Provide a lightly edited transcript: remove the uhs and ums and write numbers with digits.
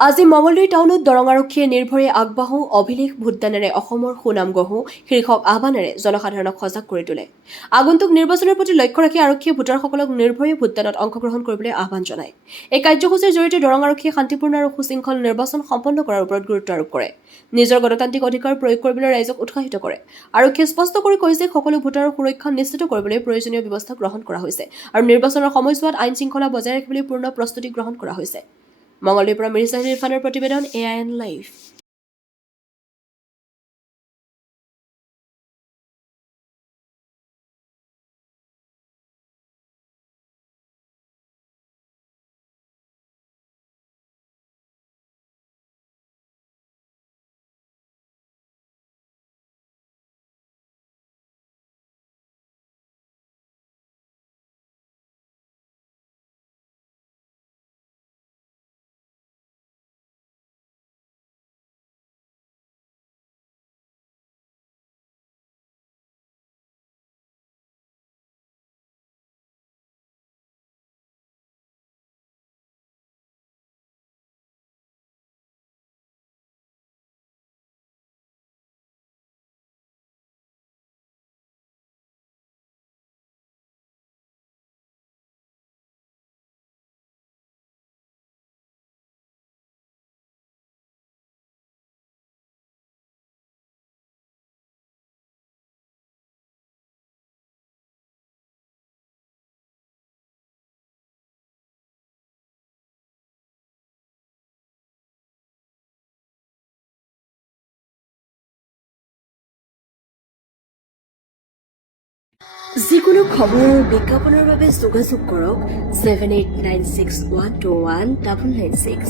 আজি মঙলদৈ টাউনত দৰং আৰক্ষীয়ে নিৰ্ভয়ে আগবাঢ়ো অভিলেখ ভোটদানেৰে অসমৰ সুনাম গঢ়ো শীৰ্ষক আহ্বানেৰে জনসাধাৰণক সজাগ কৰি তোলে। আগন্তুক নিৰ্বাচনৰ প্ৰতি লক্ষ্য ৰাখি আৰক্ষীয়ে ভোটাৰসকলক নিৰ্ভয়ে ভোটদানত অংশগ্ৰহণ কৰিবলৈ আহ্বান জনায়। এই কাৰ্যসূচীৰ জৰিয়তে দৰং আৰক্ষীয়ে শান্তিপূৰ্ণ আৰু সুশৃংখল নিৰ্বাচন সম্পন্ন কৰাৰ ওপৰত গুৰুত্ব আৰোপ কৰে। নিজৰ গণতান্ত্ৰিক অধিকাৰ প্ৰয়োগ কৰিবলৈ ৰাইজক উৎসাহিত কৰে। আৰক্ষীয়ে স্পষ্ট কৰি কয় যে সকলো ভোটাৰৰ সুৰক্ষা নিশ্চিত কৰিবলৈ প্ৰয়োজনীয় ব্যৱস্থা গ্ৰহণ কৰা হৈছে আৰু নিৰ্বাচনৰ সময়ছোৱাত আইন শৃংখলা বজাই ৰাখিবলৈ পূৰ্ণ প্ৰস্তুতি গ্ৰহণ কৰা হৈছে। মঙলদৈৰ পৰা মিৰ চাহিদ ইৰফানৰ প্ৰতিবেদন AIN লাইভ। যিকোনো খবৰ আৰু বিজ্ঞাপনৰ বাবে যোগাযোগ কৰক 7896121996।